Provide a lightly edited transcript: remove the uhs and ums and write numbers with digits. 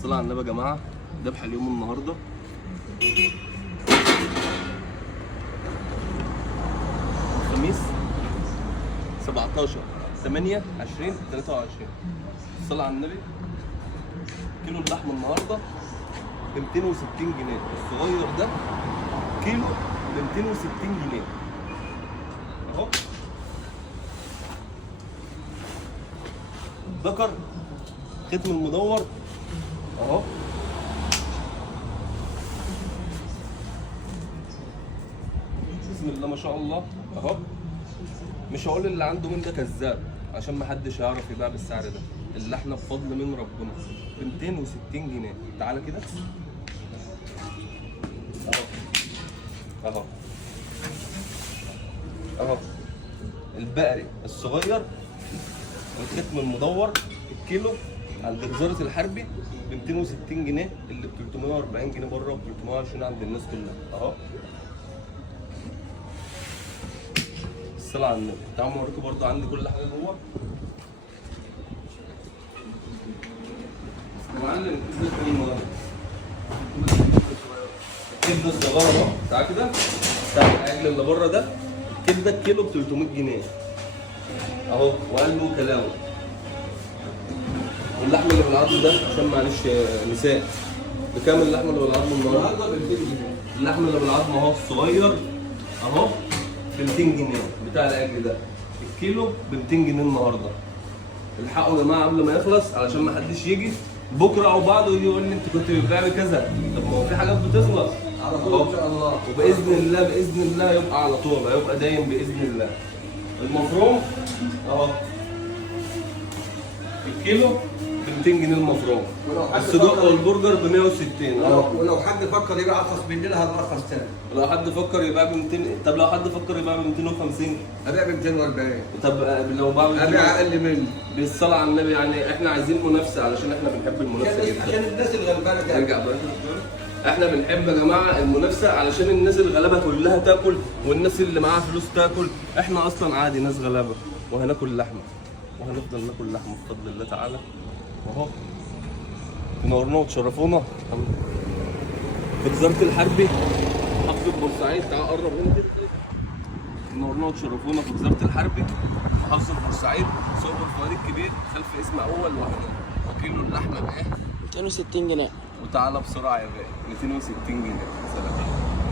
الصلاة على النبي يا جماعة. ذبح اليوم النهارده الخميس 17/8/2023. الصلاة على النبي. كيلو اللحم النهارده ب 260 جنيه، الصغير ده كيلو ب 260 جنيه اهو. ذكر ختم المدور اهو. بسم الله ما شاء الله اهو. مش هقول اللي عنده من ده كذاب عشان ما حدش هيعرف يبيع بالسعر ده. اللحمه بفضل من ربنا ب 260 جنيه. تعالى كده اهو اهو اهو. البقري الصغير الختم المدور الكيلو عند وزارة الحربي ب 260 جنيه، اللي ب 340 جنيه بره وب 320 عند الناس كلها اهو. الصلاة على النبي. تعالوا اوريكم برضه عندي كل حاجة جوه. يا معلم الكبدة الصغيرة اهو. تعالى كده. تعالى العجل اللي بره ده الكبدة الكيلو ب 300 جنيه اهو، وقلبه وكلامه. واللحمه اللي بالعظم ده عشان معلش نساء بكام اللحمه اللي بالعظم النهارده؟ ب 200 جنيه. اللحمه اللي بالعظم اهو الصغير اهو ب 200 جنيه بتاع العجل ده. الكيلو ب 200 جنيه النهارده. الحقوا يا جماعه قبل ما يخلص علشان ما حدش يجي بكره او بعده يجي يقول لي انت كنت بتبيع بكذا. طب ما هو في حاجات بتخلص على طول ان شاء الله، وباذن الله باذن الله يبقى على طول، هيبقى دايم باذن الله. المفروم اهو الكيلو ب 200 جنيه المفروم. الصدق والبرجر ب 160 اهو. ولو حد فكر يبيع ارخص مننا هنرخص تاني. لو حد فكر يبيع ب 200. طب لو حد فكر يبيع ب 250 ابيع ب 240. طب لو باع ابيع اقل منه. بالصلاه على النبي. يعني احنا عايزين منافسه علشان احنا بنحب المنافسه جدا. عشان الناس الغلبانه تاكل. ارجع بقى. احنا بنحب يا جماعه المنافسه علشان الناس الغلابه كلها تاكل والناس اللي معاها فلوس تاكل. احنا اصلا عادي ناس غلابه وهناكل لحمه وهنفضل ناكل لحمه بفضل الله تعالى. اهو تنورونا وتشرفونا في وزاره الحربي محافظه بورسعيد. تعال قرب هنا كده. تنورونا وتشرفونا في وزاره الحربي محافظه بورسعيد. سوق الفؤاد الكبير خلف اسم اول واحده. كيلو اللحمه بايه؟ 260 جنيه. وتعالى بسرعه يا باشا 260 جنيه. سلام.